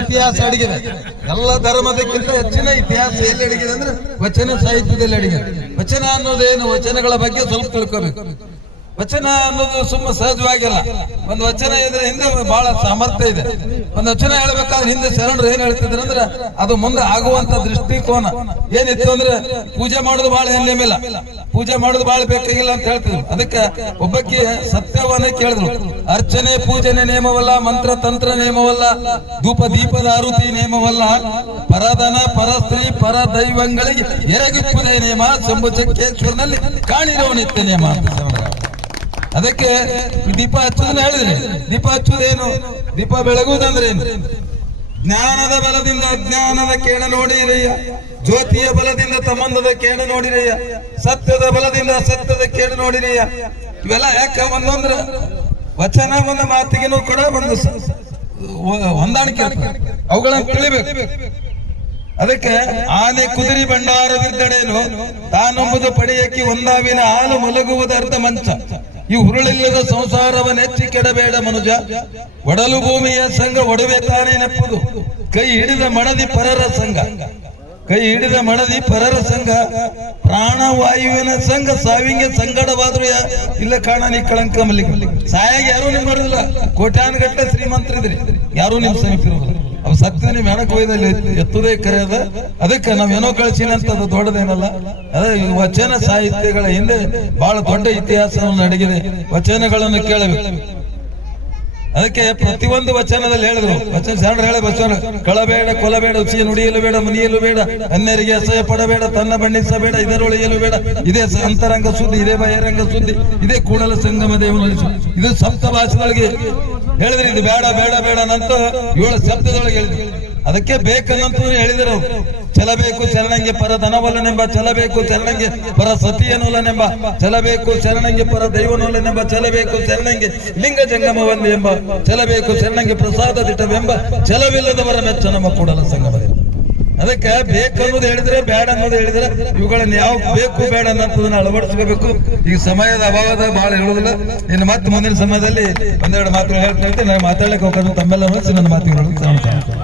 ಇತಿಹಾಸ ಅಡಗಿದೆ ಎಲ್ಲ ಧರ್ಮದಕ್ಕಿಂತ ಹೆಚ್ಚಿನ ಇತಿಹಾಸ ಎಲ್ಲಿ ಅಡಗಿದೆ ಅಂದ್ರೆ ವಚನ ಸಾಹಿತ್ಯದಲ್ಲಿ ಅಡಗಿದೆ ವಚನ ಅನ್ನೋದೇನು ವಚನಗಳ ಬಗ್ಗೆ ಸ್ವಲ್ಪ ತಿಳ್ಕೋಬೇಕು. ವಚನ ಅನ್ನೋದು ಸುಮ್ಮ ಸಹಜವಾಗಿಲ್ಲ. ಒಂದು ವಚನ ಇದ್ರೆ ಹಿಂದೆ ಬಹಳ ಸಾಮರ್ಥ್ಯ ಇದೆ. ಒಂದು ವಚನ ಹೇಳ್ಬೇಕಾದ್ರೆ ಹಿಂದೆ ಶರಣರು ಏನ್ ಹೇಳ್ತಿದ್ರು ಅಂದ್ರೆ, ಅದು ಮುಂದೆ ಆಗುವಂತ ದೃಷ್ಟಿಕೋನ. ಏನಿತ್ತು ಅಂದ್ರೆ, ಪೂಜೆ ಮಾಡೋದು ಬಹಳ ಹೆಮ್ಮೆಲ್ಲ ಪೂಜೆ ಮಾಡೋದು ಬಹಳ ಬೇಕಾಗಿಲ್ಲ ಅಂತ ಹೇಳ್ತಿದ್ರು. ಅದಕ್ಕೆ ಒಬ್ಬಕ್ಕೆ ಸತ್ಯವನ್ನ ಕೇಳಿದ್ರು. ಅರ್ಚನೆ, ಪೂಜನೆ ನೇಮವಲ್ಲ, ಮಂತ್ರ, ತಂತ್ರ ನೇಮವಲ್ಲ, ಧೂಪ, ದೀಪದ ಆರುತಿ ನೇಮವಲ್ಲ. ಪರದನ ಪರಸ್ತ್ರೀ ಪರ ದೈವಗಳಿಗೆ ಎರಗಿಪ್ಪುದೇ ನೇಮ. ಶಂಭು ಕಾಣಿರೋ ನಿತ್ಯ ನೇಮ ಅಂತ. ಅದಕ್ಕೆ ದೀಪ ಹಚ್ಚುದನ್ನ ಹೇಳಿದ್ರಿ. ದೀಪ ಹಚ್ಚುವುದೇನು ದೀಪ ಬೆಳಗುವುದಂದ್ರೆ ಜ್ಞಾನದ ಬಲದಿಂದ ಅಜ್ಞಾನದ ಕೇಣ ನೋಡಿರಯ್ಯ. ಜ್ಯೋತಿಯ ಬಲದಿಂದ ತಮ್ಮಂದದ ಕೇಣ ನೋಡಿರಯ್ಯ. ಸತ್ಯದ ಬಲದಿಂದ ಸತ್ಯದ ಕೇಣ ನೋಡಿರಯ್ಯ. ಇವೆಲ್ಲ ಯಾಕೆ ಒಂದೊಂದ್ರ? ವಚನ ಒಂದು ಮಾತಿಗೆನೂ ಕೂಡ ಒಂದು ಹೊಂದಾಣಿಕೆ ಅವುಗಳನ್ನು ಅವುಗಳನ್ನ ತಿಳಿಬೇಕು. ಅದಕ್ಕೆ ಆನೆ ಕುದುರಿ ಭಂಡಾರವಿದ್ದಡೇನು ತಾನೊಂಬುದು ಪಡೆಯಕ್ಕೆ ಒಂದಾವಿನ ಹಾಲು ಮಲಗುವುದರ್ಧ ಮಂಚ. ಈ ಹುರುಳಿಲ್ಲದ ಸಂಸಾರವ ನೆಚ್ಚಿ ಕೆಡಬೇಡ ಮನುಜ. ಒಡಲು ಭೂಮಿಯ ಸಂಘ ಒಡವೆ ತಾನೇ ನೆಪ್ಪುದು. ಕೈ ಹಿಡಿದ ಮಣದಿ ಪರರ ಸಂಘ. ಕೈ ಹಿಡಿದ ಮಣದಿ ಪರರ ಸಂಘ. ಪ್ರಾಣವಾಯುವಿನ ಸಂಘ, ಸಾವಿಗೆ ಸಂಗಡವಾದ್ರು ಇಲ್ಲ ಕಾಣ ನೀ ಕಳಂಕ ಮಲ್ಲಿಗೆ. ಸಾಯಾಗಿ ಯಾರು ನಿಮ್ ಬರೋದಿಲ್ಲ ಕೋಟ್ಯಾನುಗಟ್ಟಲೆ ಶ್ರೀಮಂತರಿದ್ರಿ. ಯಾರು ನಿಮ್ ಸಮೀಪ ಅವ್ ಸತ್ಯ ನಿಮ್ ಹೆಣಕ್ ಒಯ್ದಲ್ಲಿ? ಎತ್ತುದೇ ಕರೆಯದ? ಅದಕ್ಕೆ ನಾವ್ ಏನೋ ಕಳ್ಸಿನಂತ ಅದು ದೊಡ್ಡದೇನಲ್ಲ? ಅದೇ ವಚನ ಸಾಹಿತ್ಯಗಳ ಹಿಂದೆ ಬಹಳ ದೊಡ್ಡ ಇತಿಹಾಸವನ್ನು ಅಡಗಿದೆ. ವಚನಗಳನ್ನು ಕೇಳಬೇಕು. ಅದಕ್ಕೆ ಪ್ರತಿಯೊಂದು ವಚನದಲ್ಲಿ ಹೇಳಿದ್ರು. ವಚನ ಶರಣ ಹೇಳ ವಚನ ಕಳಬೇಡ, ಕೊಲಬೇಡ ಉಚಿಯ ನುಡಿಯಲು ಬೇಡ, ಮುನಿಯಲು ಬೇಡ, ಅನ್ಯರಿಗೆ ಅಸಹ್ಯ ಪಡಬೇಡ, ತನ್ನ ಬಣ್ಣಿಸಬೇಡ ಇದರೊಳೆಯಲು ಬೇಡ, ಇದೇ ಅಂತರಂಗ ಸುದ್ದಿ, ಇದೇ ಬಹಿರಂಗ ಸುದ್ದಿ, ಇದೇ ಕೂಡಲ ಸಂಗಮ ದೇವನ ಇದು ಸಪ್ತ ಭಾಷೆಗಳಿಗೆ ಹೇಳಿದ್ರಿ ಇದು ಬೇಡ ಬೇಡ ಬೇಡ ಅಂತ ಏಳು ಶಬ್ದದೊಳಗೆ ಹೇಳಿದ್ರು. ಅದಕ್ಕೆ ಬೇಕನ್ನಂತ ಹೇಳಿದರು. ಚಲಬೇಕು ಚರಣಂಗೆ ಪರ ಧನವಲ್ಲನೆಂಬ, ಚಲಬೇಕು ಚರಣಂಗೆ ಪರ ಸತಿಯನೂಲನೆಂಬ, ಚಲಬೇಕು ಚರಣಂಗೆ ಪರ ದೈವನೂಲನೆಂಬ, ಚಲಬೇಕು ಚರಣಂಗೆ ಲಿಂಗ ಜಂಗಮ ಒಂದೇ ಎಂಬ ಚಲಬೇಕು ಚರಣಂಗೆ ಪ್ರಸಾದ ದಿಟವೆಂಬ ಚಲವಿಲ್ಲದವರ ಮೆಚ್ಚ ನಮ್ಮ ಕೂಡಲ ಸಂಗಮದಲ್ಲಿ. ಅದಕ್ಕೆ ಬೇಕನ್ನೋದು ಹೇಳಿದ್ರೆ, ಬೇಡ ಅನ್ನೋದು ಹೇಳಿದ್ರೆ ಇವುಗಳನ್ನ ಯಾವ ಬೇಕು, ಬೇಡ ಅನ್ನೋದನ್ನ ಅಳವಡಿಸ್ಕೋಬೇಕು. ಈಗ ಸಮಯದ ಅಭಾವದ ಬಹಳ ಹೇಳೋದಿಲ್ಲ. ಇನ್ನು ಮತ್ತೆ ಮುಂದಿನ ಸಮಯದಲ್ಲಿ ಒಂದೆರಡು ಮಾತುಗಳು ಹೇಳ್ತಾ ಇರ್ತೀನಿ. ನಾನು ಮಾತಾಡಲಿಕ್ಕೆ ಹೋಗೋದು ತಮ್ಮೆಲ್ಲ ನನ್ನ ಮಾತುಗಳು